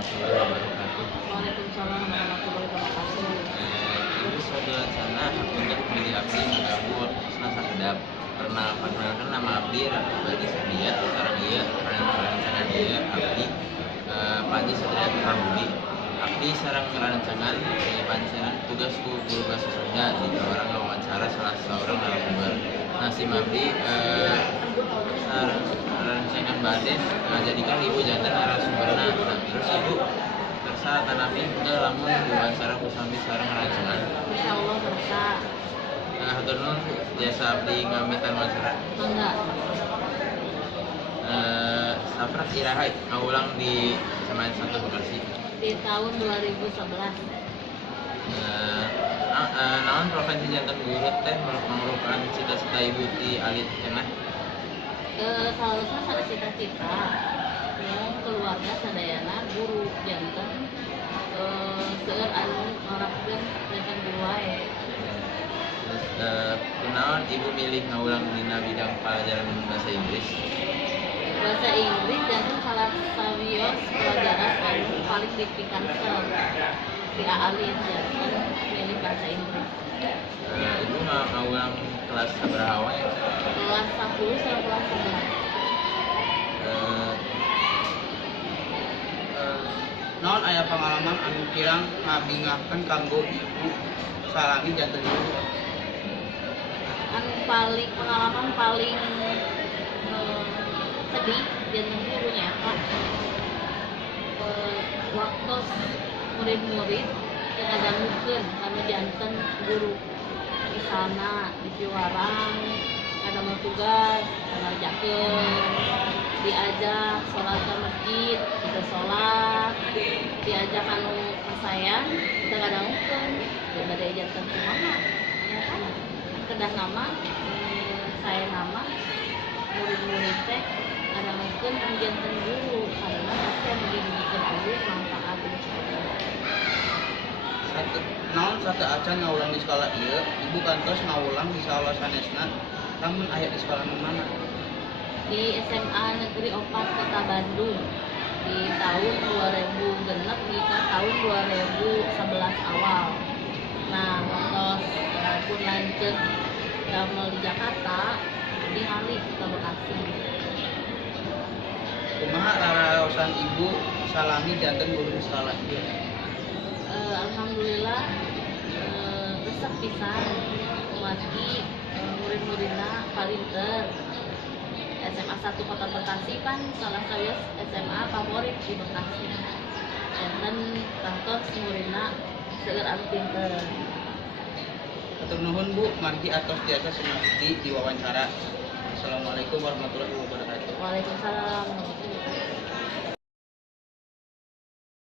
warahmatullahi wabarakatuh. Waalaikumsalam warahmatullahi wabarakatuh. Ibu saudara sana hapunten pilih abdi mengganggu waktu sakedap. Pernah perkenalkan nama abdi Badi Sadia sekarang dia rancangan dia abdi Panji Satria Prabudi. Abdi sareng rancangan pancenan tugasku guru bahasa Sunda di orang wawancara salah seorang narasumber. Nasi abdi sareng rancangan bade ngajadikan ibu jantan narasumberna. Terus ibu tersa tanami ke lamun wawancara kusami sareng rancangan. Insyaallah bersa. Hatur nuhun jasa abdi ngamitan wawancara. Enggak. Saprak iraha ngaulang di Semen 1 Bekasi. Di tahun 2011. Naon provinsi jantan guru teh merupakan cita-cita ibu di alit kenah. Salusna sada cita-cita yang keluarga sadayana guru janten seueur anu ngharapkeun janten guru wae. Kunaon ibu milih ngaulang dina bidang pelajaran bahasa Inggris? Bahasa Inggris janten salah sawios pelajaran anu paling dipikankeun di alit janten milih bahasa Inggris. Ibu ngaulang kelas sabaraha wae? Kelas 10 sampai kelas 11. Naon aya pengalaman anu kirang ngabingakeun kanggo ibu salami janten guru? Anu paling pengalaman paling sedih janten gurunya Pak. Waktu murid-murid yang ngadangukeun anu janten guru di sana di Ciwarang ada mau tugas ngarjakeun diajak sholat ke masjid kita sholat diajak anu kasayan kita ngadangukeun dan bade janten kumaha ya kan kedah nama saya nama murid-murid teh ngadangukeun anu janten guru karena pasti anu dididikeun abdi manfaat insyaallah. Naon sate acan ngaulang di sekolah ieu, ibu kantos ngaulang di sekolah sanesna, namun aya di sekolah mana? Di SMA Negeri 4 Kota Bandung di tahun 2000 genep hingga tahun 2011 awal. Nah, waktu pun lanjut damel di Jakarta di Hali ke Bekasi. Kumaha raraosan ibu salami janten guru di sekolah ieu? Alhamdulillah resep pisan umatki murid-muridna palinter. SMA 1 Kota Bekasi kan salah satu SMA favorit di Bekasi. Dan kantor muridna seueur anu pinter. Hatur nuhun Bu, margi atos jasa sumesti diwawancara. Assalamualaikum warahmatullahi wabarakatuh. Waalaikumsalam warahmatullahi wabarakatuh.